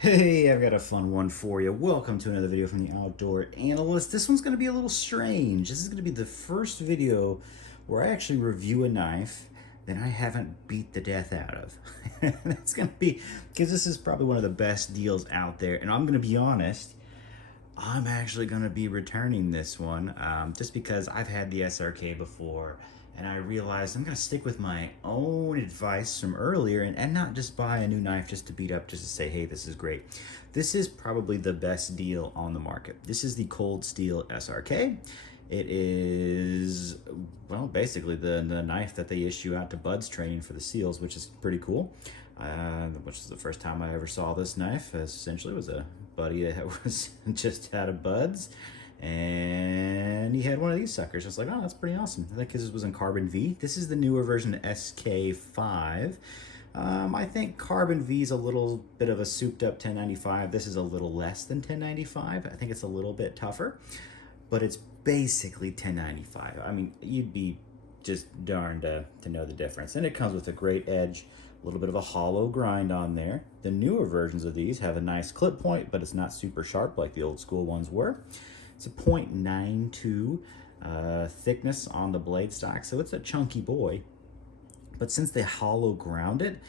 Hey, I've got a fun one for you. Welcome to another video from the Outdoor Analyst. This one's going to be a little strange. This is going to be the first video where I actually review a knife that I haven't beat the death out of. That's going to be, because this is probably one of the best deals out there. And I'm going to be honest, I'm actually going to be returning this one just because I've had the SRK before and I realized I'm going to stick with my own advice from earlier and not just buy a new knife just to beat up, just to say, hey, this is great. This is probably the best deal on the market. This is the Cold Steel SRK. It is, well, basically the knife that they issue out to buds training for the SEALs, which is pretty cool. Which is the first time I ever saw this knife. Essentially, it was a buddy that was just out of buds, and he had one of these suckers. I was like, oh, that's pretty awesome. I think this was in Carbon V. This is the newer version, Sk5. I think Carbon V is a little bit of a souped up 1095. This is a little less than 1095. I think it's a little bit tougher, but it's basically 1095. I mean, you'd be just darned to know the difference. And it comes with a great edge, a little bit of a hollow grind on there. The newer versions of these have a nice clip point, but it's not super sharp like the old school ones were. It's a 0.92 thickness on the blade stock, so it's a chunky boy. But since they hollow ground it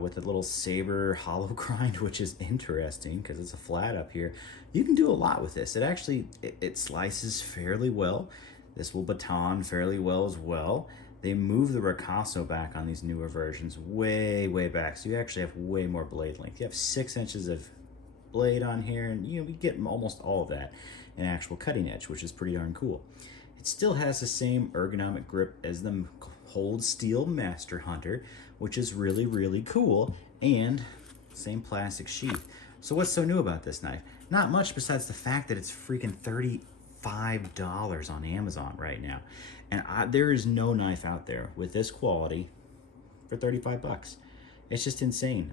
with a little saber hollow grind, which is interesting because it's a flat up here, you can do a lot with this. It actually, it slices fairly well. This will baton fairly well as well. They move the ricasso back on these newer versions way back, so you actually have way more blade length. You have 6 inches of blade on here, and you get almost all of that in actual cutting edge, which is pretty darn cool. It still has the same ergonomic grip as the Cold Steel Master Hunter, which is really cool, and same plastic sheath. So what's so new about this knife? Not much besides the fact that it's freaking $35 on Amazon right now. And there is no knife out there with this quality for 35 bucks. It's just insane.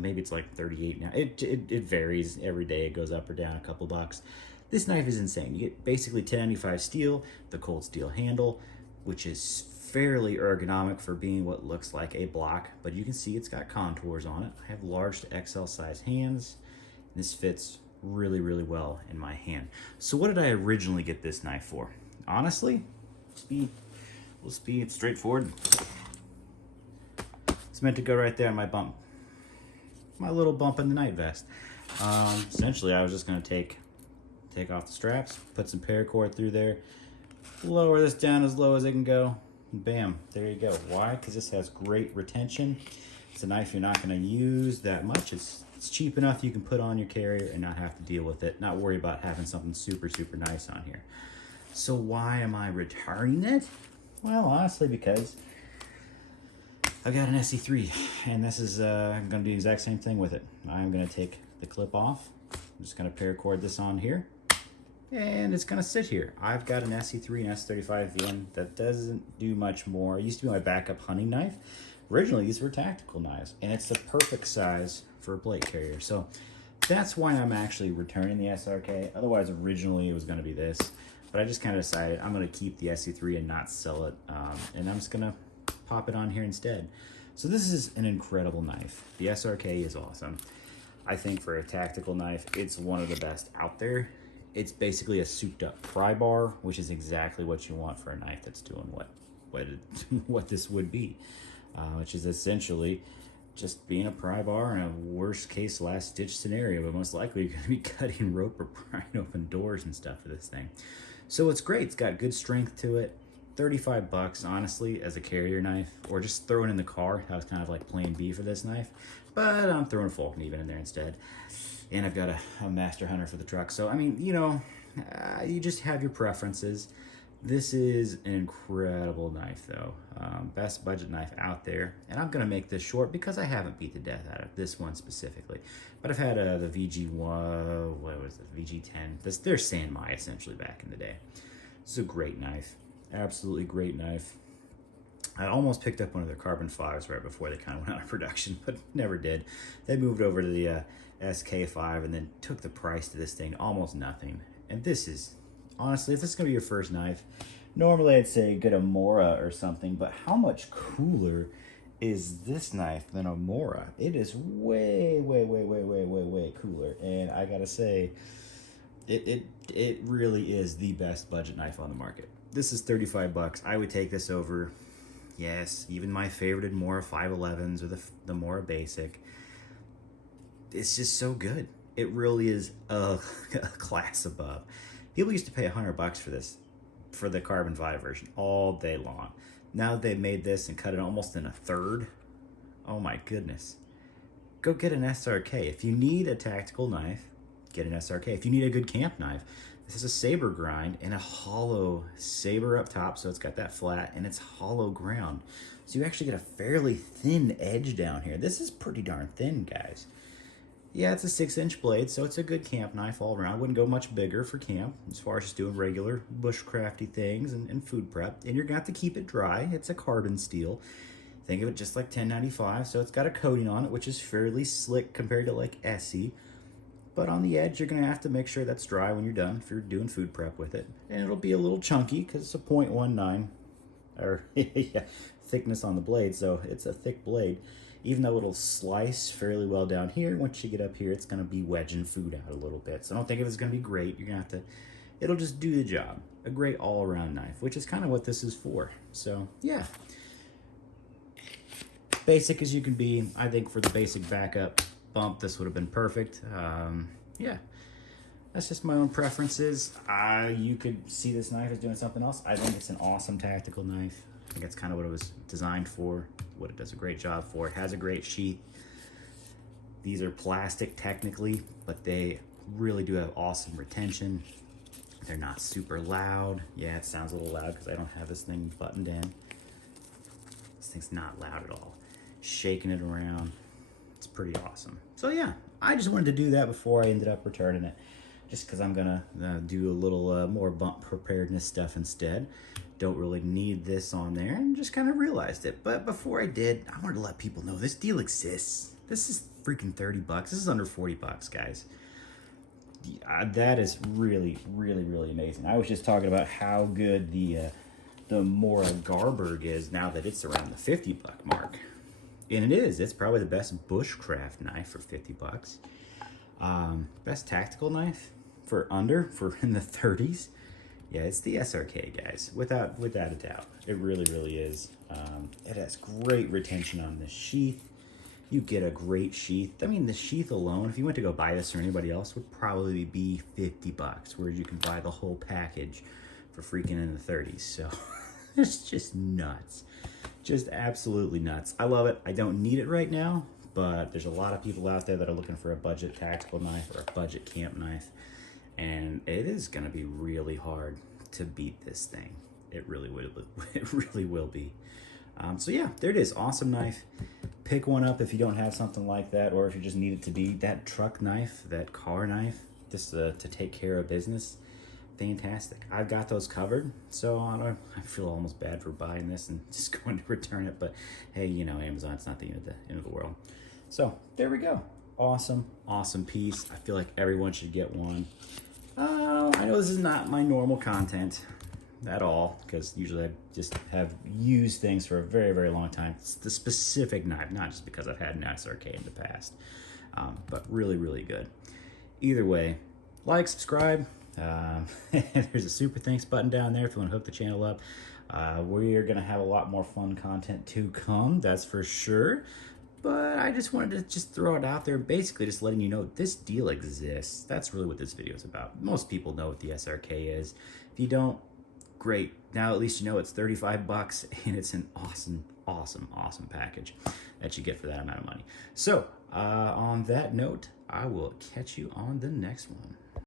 Maybe it's like 38 now. It varies every day. It goes up or down a couple bucks. This knife is insane. You get basically 1095 steel, the Cold Steel handle, which is fairly ergonomic for being what looks like a block, but you can see it's got contours on it. I have large to XL size hands. This fits really well in my hand. So what did I originally get this knife for? Honestly, speed, straightforward. It's meant to go right there on my bump. My little bump in the night vest. Essentially, I was just gonna take off the straps, put some paracord through there, lower this down as low as it can go, and bam, there you go. Why? Because this has great retention. It's a knife you're not gonna use that much. It's cheap enough you can put on your carrier and not have to deal with it, not worry about having something super nice on here. So why am I returning it? Well, honestly, because I've got an SE3, and this is I'm gonna do the exact same thing with it. I'm gonna take the clip off. I'm just gonna paracord this on here, and it's gonna sit here. I've got an SE3 and S35 VN that doesn't do much more. It used to be my backup hunting knife. Originally, these were tactical knives, and it's the perfect size for a plate carrier. So that's why I'm actually returning the SRK. Otherwise, originally it was gonna be this, but I just kind of decided I'm gonna keep the SE3 and not sell it, and I'm just gonna pop it on here instead. So this is an incredible knife. The SRK is awesome. I think for a tactical knife, it's one of the best out there. It's basically a souped up pry bar, which is exactly what you want for a knife that's doing what this would be, which is essentially just being a pry bar in a worst case last ditch scenario, but most likely you're gonna be cutting rope or prying open doors and stuff for this thing. So it's great. It's got good strength to it. 35 bucks, honestly, as a carrier knife, or just throw it in the car. That was kind of like plan B for this knife, but I'm throwing Falk and even in there instead. And I've got a Master Hunter for the truck. So, I mean, you know, you just have your preferences. This is an incredible knife, though. Best budget knife out there. And I'm going to make this short because I haven't beat the death out of this one specifically. But I've had the VG1, what was it, VG10. They're San Mai, essentially, back in the day. This is a great knife. Absolutely great knife. I almost picked up one of their Carbon 5s right before they kind of went out of production, but never did. They moved over to the Sk5 and then took the price to this thing almost nothing. And this is, honestly, if this is going to be your first knife, normally I'd say get a Mora or something, but how much cooler is this knife than a Mora? It is way cooler. And I gotta say, it really is the best budget knife on the market. This is 35 bucks. I would take this over, yes, even my favorited Mora 511s or the Mora Basic. It's just so good. It really is a class above. People used to pay $100 for this, for the carbon 5 version, all day long. Now they've made this and cut it almost in a third. Oh my goodness. Go get an SRK. If you need a tactical knife, get an SRK. If you need a good camp knife, this is a saber grind and a hollow saber up top, so it's got that flat and it's hollow ground. So you actually get a fairly thin edge down here. This is pretty darn thin, guys. Yeah, it's a 6-inch blade, so it's a good camp knife all around. Wouldn't go much bigger for camp as far as just doing regular bushcrafty things and food prep. And you're going to have to keep it dry. It's a carbon steel. Think of it just like 1095, so it's got a coating on it, which is fairly slick compared to like Essie. But on the edge, you're going to have to make sure that's dry when you're done if you're doing food prep with it. And it'll be a little chunky because it's a 0.19 or yeah, thickness on the blade, so it's a thick blade. Even though it'll slice fairly well down here, once you get up here, it's going to be wedging food out a little bit. So don't think of it as going to be great. You're going to have to, it'll just do the job. A great all-around knife, which is kind of what this is for. So, yeah. Basic as you can be. I think for the basic backup bump, this would have been perfect. Yeah. That's just my own preferences. You could see this knife as doing something else. I think it's an awesome tactical knife. I think that's kind of what it was designed for, what it does a great job for. It has a great sheath. These are plastic technically, but they really do have awesome retention. They're not super loud. Yeah, it sounds a little loud because I don't have this thing buttoned in. This thing's not loud at all. Shaking it around, it's pretty awesome. So yeah, I just wanted to do that before I ended up returning it, just because I'm gonna do a little more bump preparedness stuff instead. Don't really need this on there, and just kind of realized it. But before I did, I wanted to let people know this deal exists. This is freaking 30 bucks. This is under 40 bucks, guys. That is really, really, really amazing. I was just talking about how good the Mora Garberg is now that it's around the 50 buck mark. And it is. It's probably the best bushcraft knife for 50 bucks. Best tactical knife for in the 30s. Yeah, it's the SRK, guys, without a doubt. It really, really is. It has great retention on the sheath. You get a great sheath. I mean, the sheath alone, if you went to go buy this or anybody else, would probably be 50 bucks, whereas you can buy the whole package for freaking in the 30s. So it's just nuts. Just absolutely nuts. I love it. I don't need it right now, but there's a lot of people out there that are looking for a budget tactical knife or a budget camp knife. And it is going to be really hard to beat this thing. It really will. It really will be. So yeah, there it is. Awesome knife. Pick one up if you don't have something like that, or if you just need it to be that truck knife, that car knife, just to take care of business. Fantastic. I've got those covered, so I feel almost bad for buying this and just going to return it. But hey, you know, Amazon's not the end of the world. So there we go. Awesome, awesome piece. I feel like everyone should get one. I know this is not my normal content at all, because usually I just have used things for a very, very long time. It's the specific knife, not just because I've had an SRK in the past, but really, really good. Either way, like, subscribe. There's a super thanks button down there if you want to hook the channel up. We're going to have a lot more fun content to come, that's for sure. But I just wanted to just throw it out there, basically just letting you know this deal exists. That's really what this video is about. Most people know what the SRK is. If you don't, great. Now at least you know it's 35 bucks and it's an awesome, awesome, awesome package that you get for that amount of money. So on that note, I will catch you on the next one.